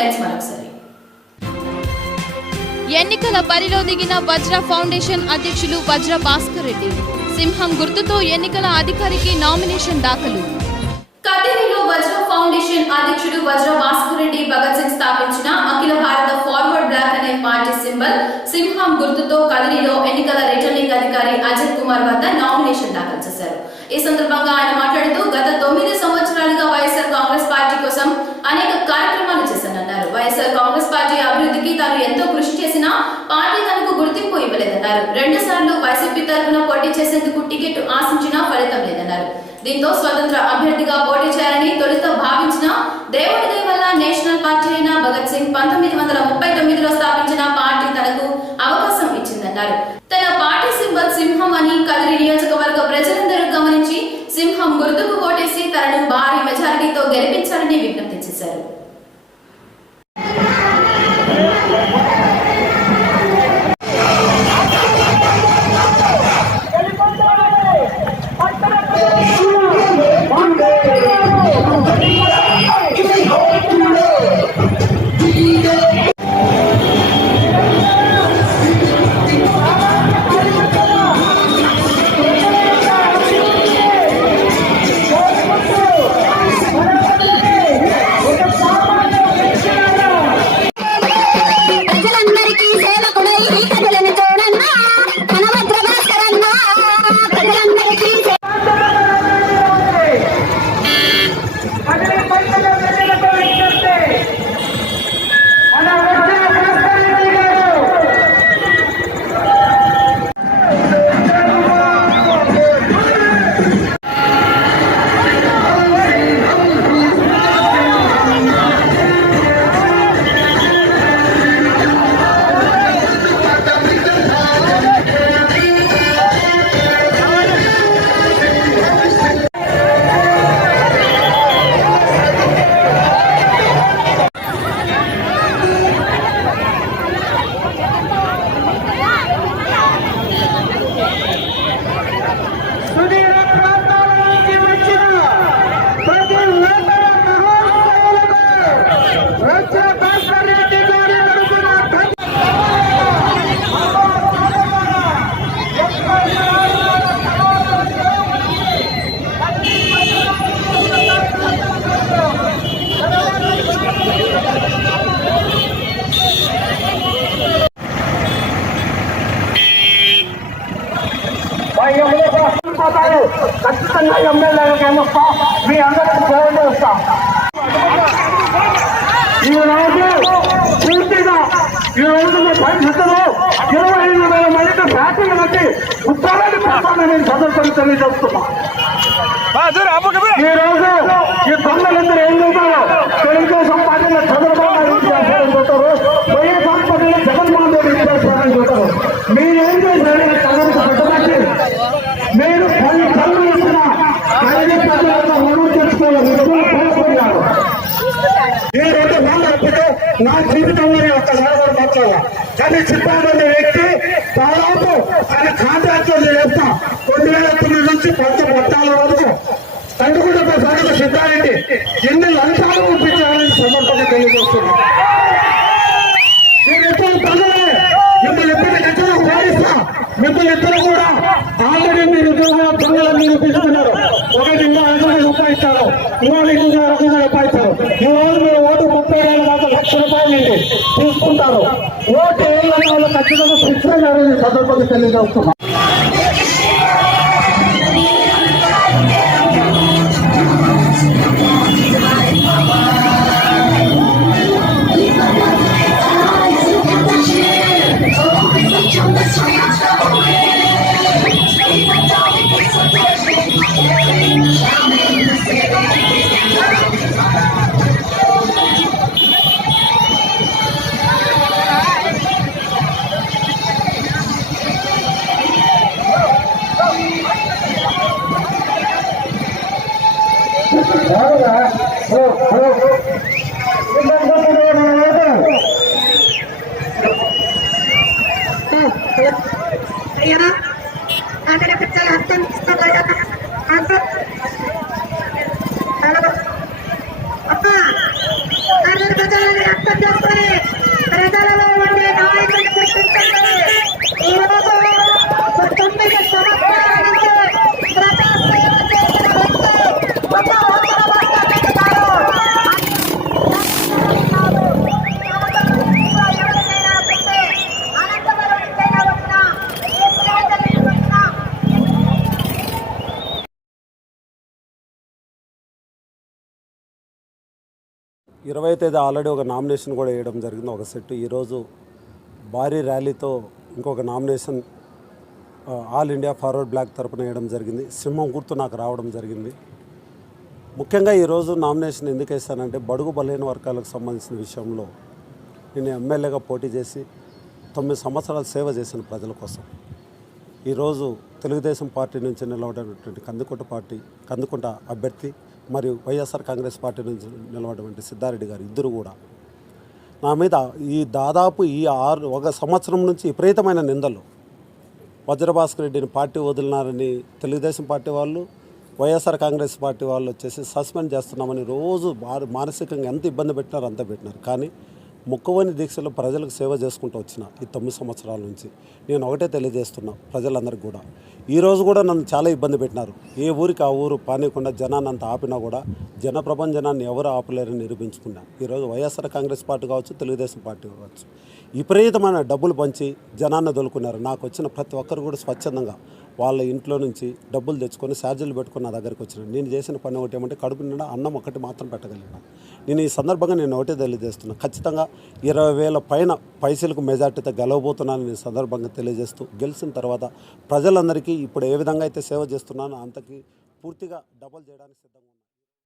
Headlines మరొకసారి. ఎన్నికల బరిలో దిగిన వజ్ర ఫౌండేషన్ అధ్యక్షులు వజ్ర భాస్కర్ రెడ్డి. సింహం గుర్తుతో ఎన్నికల అధికారికి నామినేషన్ దాఖలు. కదిరిలో వజ్ర ఫౌండేషన్ అధ్యక్షుడు వజ్ర భాస్కర్ రెడ్డి భగత్ సింగ్ స్థాపించిన అఖిల భారత ఫార్వర్డ్ బ్లాక్ అనే పార్టీ సింబల్ సింహం గుర్తుతో కదిరిలో ఎన్నికల రిటర్నింగ్ అధికారి అజయ్ కుమార్ వద్ద నామినేషన్ దాఖలు చేశారు. ఈ సందర్భంగా ఆయన మాట్లాడుతూ గత 9 సంవత్సరాలుగా వైఎస్ఆర్ కాంగ్రెస్ పార్టీ కోసం అనేక కార్యక్రమాలు చేశానన్నారు. వైఎస్ఆర్ కాంగ్రెస్ పార్టీ అభివృద్ధికి తాను ఎంతో కృషి చేసినా పార్టీ తనకు గుర్తింపు ఇవ్వలేదన్నారు. 2 సార్లు వైసీపీ తరఫున పోటీ చేసేందుకు టికెట్ ఆశించినా ఫలితం లేదన్నారు. దీంతో స్వతంత్ర అభ్యర్థిగా పోటీ చేయాలని తొలుత భావించిన దేవుడి దయ వల్ల నేషనల్ పార్టీ అయిన భగత్ సింగ్ 1939లో స్థాపించిన పార్టీ తనకు అవకాశం ఇచ్చిందన్నారు. తన పార్టీ సింబల్ సింహం అని కదిరి నియోజకవర్గ ప్రజలందరూ గమనించి సింహం గుర్తుకు ఓటేసి తనను భారీ మెజారిటీతో గెలిపించాలని విజ్ఞప్తి చేశారు. ఖచ్చితంగా ఎమ్మెల్యేలకు గెలుస్తా, మీ అందరికీ సేవ చేస్తా. ఈ రోజు పరిస్థితులు 25,000 మందికి ఫ్యాక్టరీలు కట్టి ఉద్యోగాలు పెడతానని సందర్భంగా తెలియజేస్తున్నా. ఈ రోజు ఈ దొంగలందరూ ఏం చేశారు? తెలుగుదేశం పార్టీలో చంద్రబాబు నాయుడు చేస్తారని చూస్తారు, వైఎస్ఆర్ పార్టీలో జగన్మోహన్ రెడ్డి చేస్తారని చూస్తారు. మీరేం చేశారు? కథ మీరు కళ్ళు ఇచ్చిన రుణం తెచ్చుకోవాలి. నేనైతే మాట్లాడితే నా జీవితంలోనే ఒక నడవడం మాట్లాడాల. కానీ సిద్ధార్థ వ్యక్తి దాదాపు ఆయన కాంట్రాక్టర్ చేస్తా 2009 నుంచి 2014 వరకు తండ్రిగుంట సగటు సిద్ధారెడ్డి ఎన్ని లంచాలు పంపించాలని సమర్పణ తెలియజేస్తున్నా. నేను ఎప్పుడు తగ్గలే, మిమ్మల్ని ఎప్పుడు ఎక్కడ ఓడిస్తా. మిమ్మల్ని ఇద్దరు కూడా ఆల్రెడీ మీరు ఉద్యోగ దొంగలను నిరూపిస్తున్నారు. ఒకటి ఇంకా 5,000 రూపాయలు ఇస్తారు, ఇంకోటి ఇంకా 2,000 రూపాయలు ఇస్తారు. ఈ రోజు మీరు ఓటు 30,000 దాకా ₹1,00,000 నుండి తీసుకుంటారు. ఓటు వేయాలన్న వాళ్ళు ఖచ్చితంగా శిక్షణ సందర్భంగా తెలియజేస్తున్నారు. 20వ తేదీ ఆల్రెడీ ఒక నామినేషన్ కూడా వేయడం జరిగింది, ఒక సెట్. ఈరోజు భారీ ర్యాలీతో ఇంకొక nomination all India forward bloc తరపున వేయడం జరిగింది. సింహం గుర్తు నాకు రావడం జరిగింది. ముఖ్యంగా ఈరోజు నామినేషన్ ఎందుకు వేస్తానంటే బడుగు బలహీన వర్గాలకు సంబంధించిన విషయంలో నేను ఎమ్మెల్యేగా పోటీ చేసి 9 సంవత్సరాలు సేవ చేసిన ప్రజల కోసం. ఈరోజు తెలుగుదేశం పార్టీ నుంచి నిలబడినటువంటి కందుకుంట అభ్యర్థి మరియు వైఎస్ఆర్ కాంగ్రెస్ పార్టీ నుంచి నిలబడినటువంటి సిద్ధారెడ్డి గారు ఇద్దరు కూడా నా మీద దాదాపు ఒక సంవత్సరం నుంచి విపరీతమైన నిందలు. వజ్రభాస్కర్ రెడ్డిని పార్టీ వదిలినారని తెలుగుదేశం పార్టీ వాళ్ళు, వైఎస్ఆర్ కాంగ్రెస్ పార్టీ వాళ్ళు వచ్చేసి సస్పెండ్ చేస్తున్నామని రోజు మానసికంగా ఎంత ఇబ్బంది పెట్టినారో అంత పెట్టినారు. కానీ మొక్కవని దీక్షలో ప్రజలకు సేవ చేసుకుంటూ వచ్చిన ఈ 9 సంవత్సరాల నుంచి నేను ఒకటే తెలియజేస్తున్నా ప్రజలందరికీ కూడా. ఈరోజు కూడా నన్ను చాలా ఇబ్బంది పెట్టినారు. ఏ ఊరికి ఆ ఊరు పానీయకుండా జనాన్ని అంత ఆపినా కూడా జనప్రపంచనాన్ని ఎవరు ఆపలేరని నిరూపించుకున్నా. ఈరోజు వైఎస్ఆర్ కాంగ్రెస్ పార్టీ కావచ్చు, తెలుగుదేశం పార్టీ కావచ్చు, విపరీతమైన డబ్బులు పంచి జనాన్ని దొలుకున్నారు. నాకు వచ్చిన ప్రతి ఒక్కరు కూడా స్వచ్ఛందంగా వాళ్ళ ఇంట్లో నుంచి డబ్బులు తెచ్చుకొని ఛార్జీలు పెట్టుకొని నా దగ్గరికి వచ్చినాను. నేను చేసిన పని ఒకటి ఏమంటే కడుపు నిండా అన్నం ఒకటి మాత్రం పెట్టగలిగినాను. నేను ఈ సందర్భంగా నేను ఒకటే తెలియజేస్తున్నా, ఖచ్చితంగా 20,000 పైన పైసలకు మెజార్టీతో గెలవబోతున్నానని ఈ సందర్భంగా తెలియజేస్తూ, గెలిచిన తర్వాత ప్రజలందరికీ ఇప్పుడు ఏ విధంగా అయితే సేవ చేస్తున్నానో అంతకి పూర్తిగా డబల్ చేయడానికి సిద్ధంగా ఉన్నాను.